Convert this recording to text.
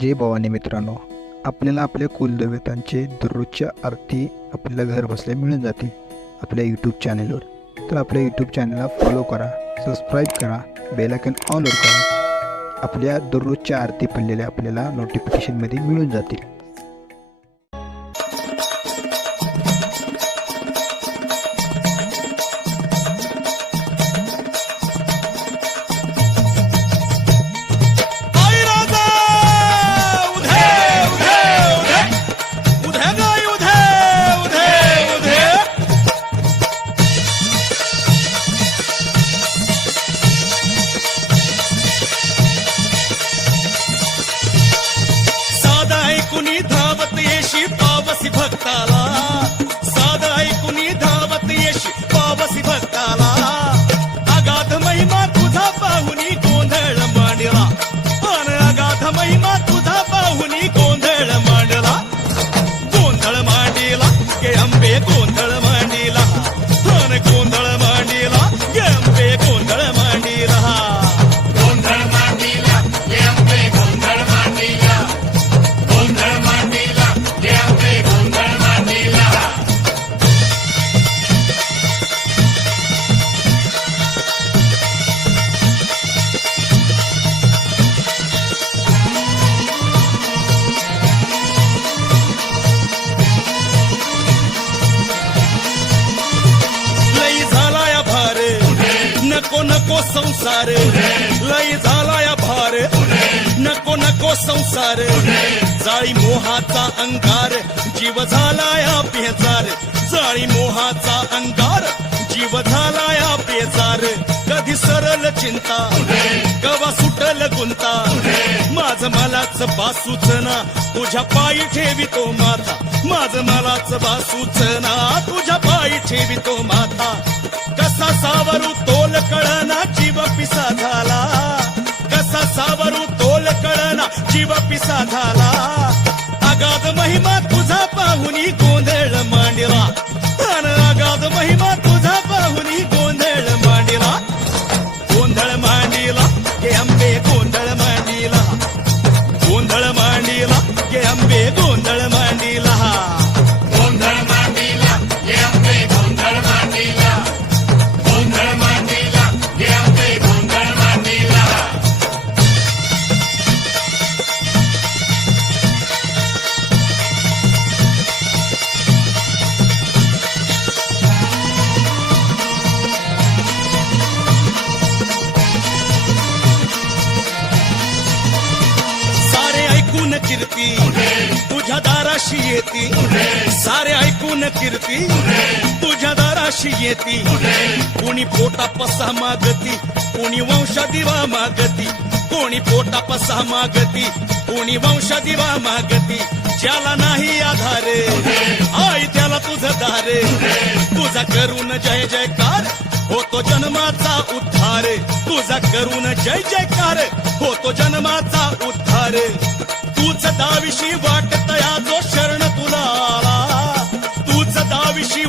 जय भवानी मित्रांनो, आपल्याला आपल्या कुलदेवतांचे दररोजच्या आरती आपल्याला घर बसल्या मिळून जातील आपल्या यूट्यूब चॅनलवर. तर आपल्या यूट्यूब चॅनलला फॉलो करा, सबस्क्राईब करा, बेल आयकॉन ऑनवर करा. आपल्या दररोजच्या आरती पडलेल्या आपल्याला नोटिफिकेशनमध्ये मिळून जातील. कुणी धावत येशी पावसी भक्ताला, साधा ऐकुनी धावत येशी पावसी भक्ताला. अगाध महिमा तुझा पाहुनी गोंधळ मांडला, पण अगाध महिमा तुझा पाहुनी गोंधळ मांडला. गोंधळ मांडला गे अंबे, गोंधळ मांडला, पण गोंधळ मांडला गे अंबे, गोंधळ मांडला. गोंधळ मांडला गे अंबे, गोंधळ मांडला, गोंधळ मांडला गे अंबे, गोंधळ मांडला. लई झाला या भार, नको नको संसार. लई झाला या भार, नको नको संसार. जाळी मोहाचा अंगार, जीव झाला या बेजार. जाळी मोहाचा अंगार, जीव झाला या बेजार. कधी सरल चिंता, कवा सुटल गुंता. माझ मलाच बासूचना, तुझ्या पायी ठेवितो माता. माझ मलाच बासूचना, तुझ्या पायी ठेवितो माता. कसा सावरू तोल कळना, जीव पिसा झाला. कसा सावरू तोल कळना, जीव पिसा झाला. अगाध महिमा तुझा पाहुनी गोंधळ मांडला, अन अगाध महिमा तुझा पाहुनी गोंधळ मांडला. गोंधळ मांडला गे अंबे, गोंधळ मांडला, गोंधळ मांडला गे अंबे, गोंधळ मांडला. गोंधळ मांडला गे अंबे, गोंधळ मांडला, गोंधळ मांडला गे अंबे, गोंधळ मांडला. सारे ऐकून कीर्ती तुझ्या दाराशी येती. सारे ऐकून कीर्ती तुझ्या दाराशी येती. कोणी पोटा पसा मागती, कोणी वंशा दिवा मागती. कोणी पोटा पसा मागती, कोणी वंशा दिवा मागती. ज्याला नाही आधार, आई त्याला तुझं दार. तुझा करून जय जयकार, होतो जन्माचा उद्धार. तुझा करून जय जयकार, होतो जन्माचा उद्धार. तूच दाविशी वाटतया जो शरण तुला आला. तूच दाविशी